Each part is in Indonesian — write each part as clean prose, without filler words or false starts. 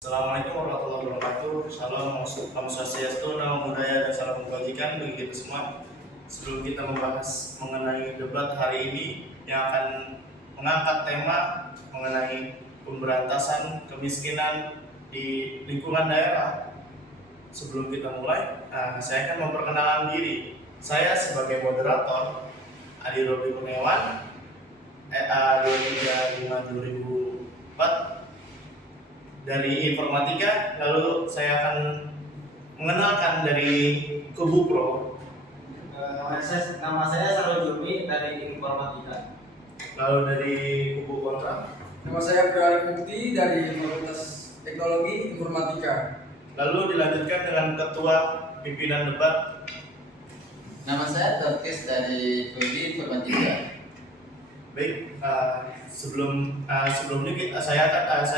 Assalamualaikum warahmatullahi wabarakatuh. Shalom, Om Swastiastu, Namo Buddhaya, dan salam kebajikan bagi kita semua. Sebelum kita membahas mengenai debat hari ini yang akan mengangkat tema mengenai pemberantasan kemiskinan di lingkungan daerah, sebelum kita mulai, saya akan memperkenalkan diri. Saya sebagai moderator Adi Robi Kurniawan, EA 235/2004 dari informatika. Lalu saya akan mengenalkan dari Kubu Pro. Nama saya Sarul Jurmi dari informatika. Lalu dari Kubu Kontra. Nama saya Priyadi Bukti dari Fakultas Teknologi Informatika. Lalu dilanjutkan dengan Ketua Pimpinan Debat. Nama saya Torkis dari Prodi Informatika. Baik, sebelumnya saya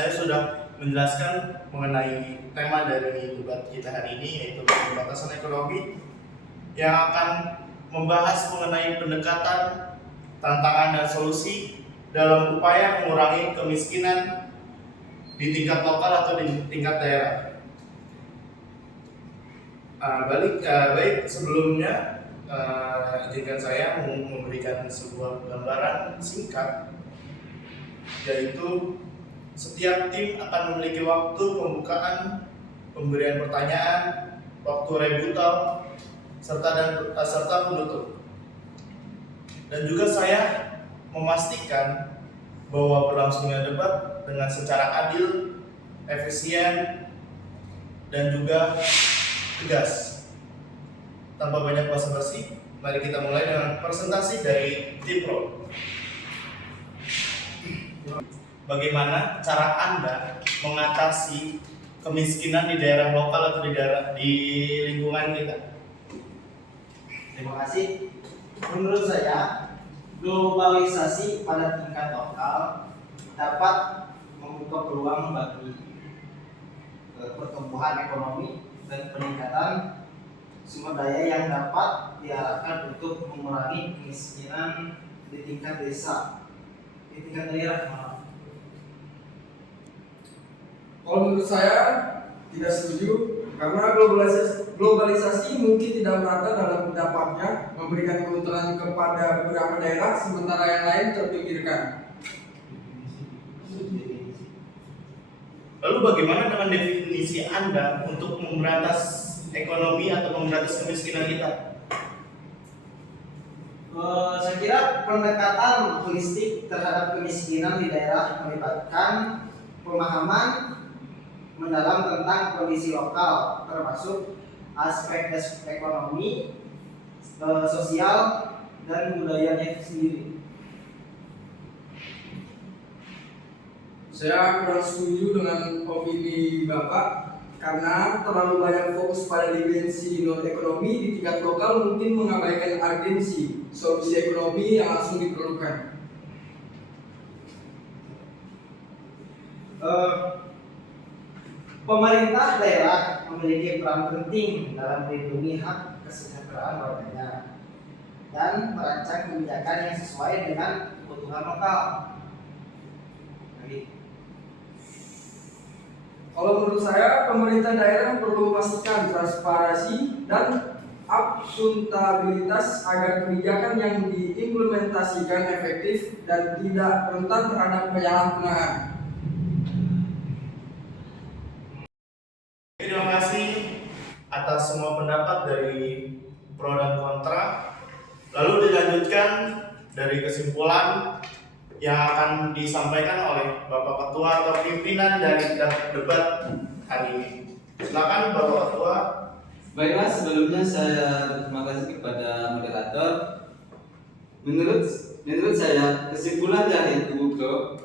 sudah menjelaskan mengenai tema dari debat kita hari ini, yaitu pembatasan ekonomi, yang akan membahas mengenai pendekatan, tantangan, dan solusi dalam upaya mengurangi kemiskinan di tingkat lokal atau di tingkat daerah. Baik, sebelumnya izinkan saya memberikan sebuah gambaran singkat, yaitu setiap tim akan memiliki waktu pembukaan, pemberian pertanyaan, waktu rebuttal, serta penutup. Dan juga saya memastikan bahwa berlangsungnya debat dengan secara adil, efisien, dan juga tegas. Tanpa banyak basa-basi, mari kita mulai dengan presentasi dari tim Pro. Bagaimana cara Anda mengatasi kemiskinan di daerah lokal atau di lingkungan kita? Terima kasih. Menurut saya, globalisasi pada tingkat lokal dapat membuka peluang bagi pertumbuhan ekonomi dan peningkatan sumber daya yang dapat diharapkan untuk mengurangi kemiskinan di tingkat daerah. Kalau menurut saya tidak setuju, karena globalisasi mungkin tidak merata dalam dampaknya, memberikan keuntungan kepada beberapa daerah sementara yang lain terpinggirkan. Lalu bagaimana dengan definisi Anda untuk memberantas ekonomi atau memberantas kemiskinan kita? Saya kira pendekatan holistik terhadap kemiskinan di daerah melibatkan pemahaman mendalam tentang kondisi lokal, termasuk aspek ekonomi, sosial, dan budayanya itu sendiri. Saya kurang setuju dengan opini Bapak, karena terlalu banyak fokus pada dimensi non-ekonomi di tingkat lokal mungkin mengabaikan urgensi solusi ekonomi yang langsung diperlukan. Pemerintah daerah memiliki peran penting dalam melindungi hak kesejahteraan warganya dan merancang kebijakan yang sesuai dengan kebutuhan lokal. Kalau menurut saya, pemerintah daerah perlu memastikan transparansi dan akuntabilitas agar kebijakan yang diimplementasikan efektif dan tidak rentan terhadap penyalahgunaan. Terima kasih atas semua pendapat dari pro dan kontra. Lalu dilanjutkan dari kesimpulan yang akan disampaikan oleh Bapak Ketua atau pimpinan dari debat hari ini. Silakan Bapak Ketua. Baiklah, sebelumnya saya berterima kasih kepada moderator. Menurut saya, kesimpulan dari Kubu Pro,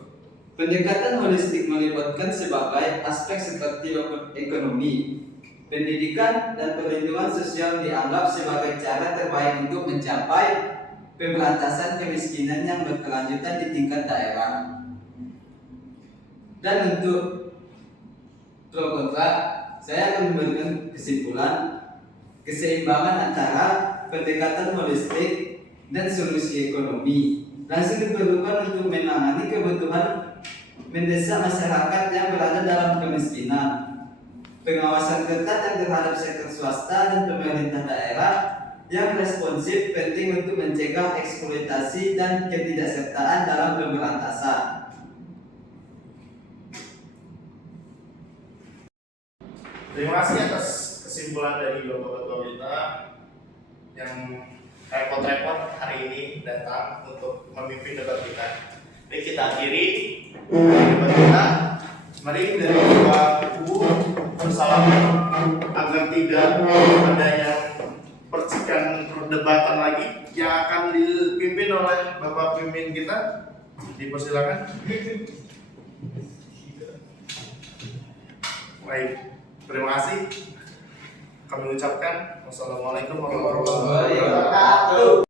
pendekatan holistik melibatkan sebagai aspek seperti ekonomi, pendidikan, dan perlindungan sosial dianggap sebagai cara terbaik untuk mencapai pemberantasan kemiskinan yang berkelanjutan di tingkat daerah. Dan untuk pro kontra, saya akan memberikan kesimpulan keseimbangan antara pendekatan holistik dan solusi ekonomi langsung diperlukan untuk menangani kebutuhan mendesak masyarakat yang berada dalam kemiskinan. Pengawasan ketat yang terhadap sektor swasta dan pemerintah daerah yang responsif penting untuk mencegah eksploitasi dan ketidaksertaan dalam pemberantasan. Terima kasih atas kesimpulan dari Bapak Ketua kita yang repot-repot hari ini datang untuk memimpin debat kita. Baik, kita akhiri debat kita. Mari dari Bapak Ibu bersalaman agar tidak adanya percikan perdebatan lagi yang akan dipimpin oleh Bapak Pimpin kita. Dipersilakan. Baik, terima kasih. Kami ucapkan wassalamualaikum warahmatullahi wabarakatuh.